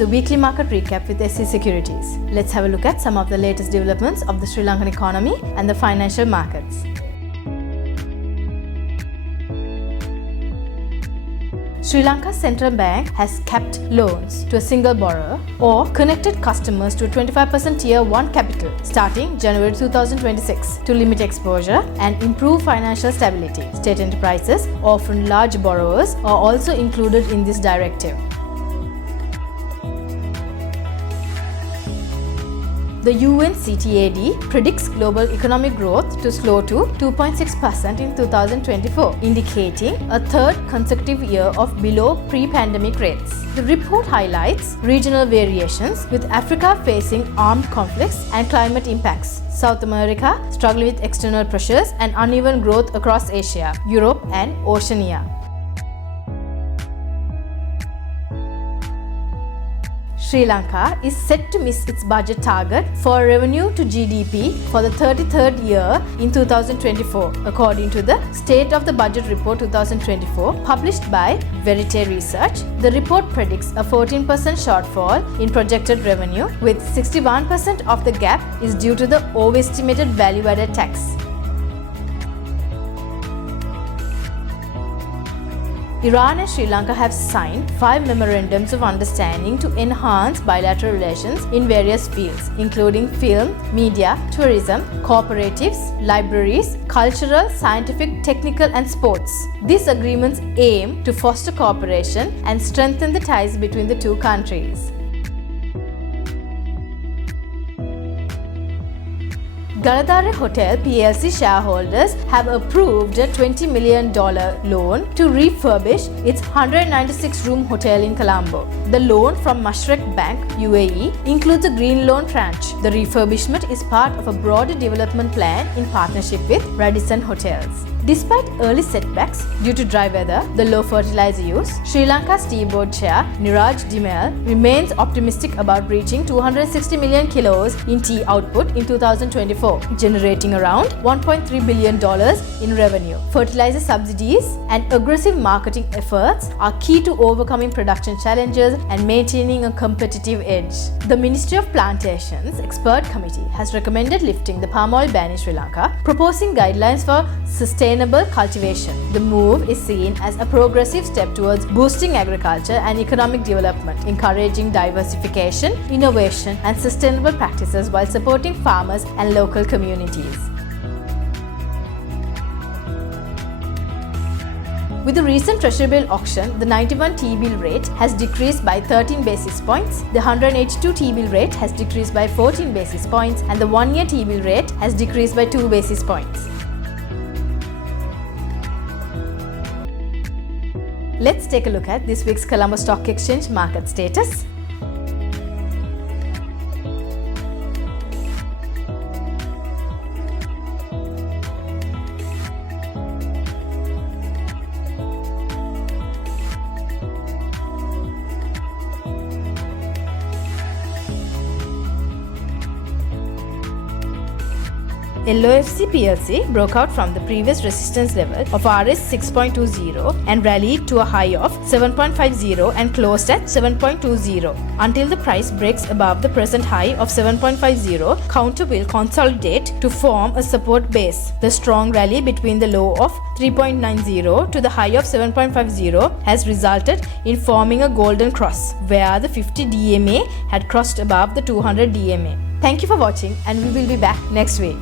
the weekly market recap with SC Securities. Let's have a look at some of the latest developments of the Sri Lankan economy and the financial markets. Sri Lanka's central bank has capped loans to a single borrower or connected customers to a 25% Tier 1 capital starting January 2026 to limit exposure and improve financial stability. State enterprises, often large borrowers, are also included in this directive. The UNCTAD predicts global economic growth to slow to 2.6% in 2024, indicating a third consecutive year of below pre-pandemic rates. The report highlights regional variations, with Africa facing armed conflicts and climate impacts, South America struggling with external pressures and uneven growth across Asia, Europe and Oceania. Sri Lanka is set to miss its budget target for revenue to GDP for the 33rd year in 2024, according to the State of the Budget Report 2024 published by Verite Research. The report predicts a 14% shortfall in projected revenue, with 61% of the gap is due to the overestimated value-added tax. Iran and Sri Lanka have signed 5 memorandums of understanding to enhance bilateral relations in various fields, including film, media, tourism, cooperatives, libraries, cultural, scientific, technical and sports. These agreements aim to foster cooperation and strengthen the ties between the two countries. Galadare Hotel PLC shareholders have approved a $20 million loan to refurbish its 196-room hotel in Colombo. The loan from Mashreq Bank, UAE, includes a green loan tranche. The refurbishment is part of a broader development plan in partnership with Radisson Hotels. Despite early setbacks due to dry weather, the low fertilizer use, Sri Lanka's tea board chair Niraj Dimel remains optimistic about reaching 260 million kilos in tea output in 2024, generating around $1.3 billion in revenue. Fertilizer subsidies and aggressive marketing efforts are key to overcoming production challenges and maintaining a competitive edge. The Ministry of Plantations Expert Committee has recommended lifting the palm oil ban in Sri Lanka, proposing guidelines for sustainable cultivation. The move is seen as a progressive step towards boosting agriculture and economic development, encouraging diversification, innovation, and sustainable practices while supporting farmers and local communities. With the recent Treasury-bill auction, the 91 T-bill rate has decreased by 13 basis points, the 182 T-bill rate has decreased by 14 basis points, and the 1-year T-bill rate has decreased by 2 basis points. Let's take a look at this week's Colombo Stock Exchange market status. LOFC PLC broke out from the previous resistance level of RS 6.20 and rallied to a high of 7.50 and closed at 7.20. Until the price breaks above the present high of 7.50, counter will consolidate to form a support base. The strong rally between the low of 3.90 to the high of 7.50 has resulted in forming a golden cross, where the 50 DMA had crossed above the 200 DMA. Thank you for watching, and we will be back next week.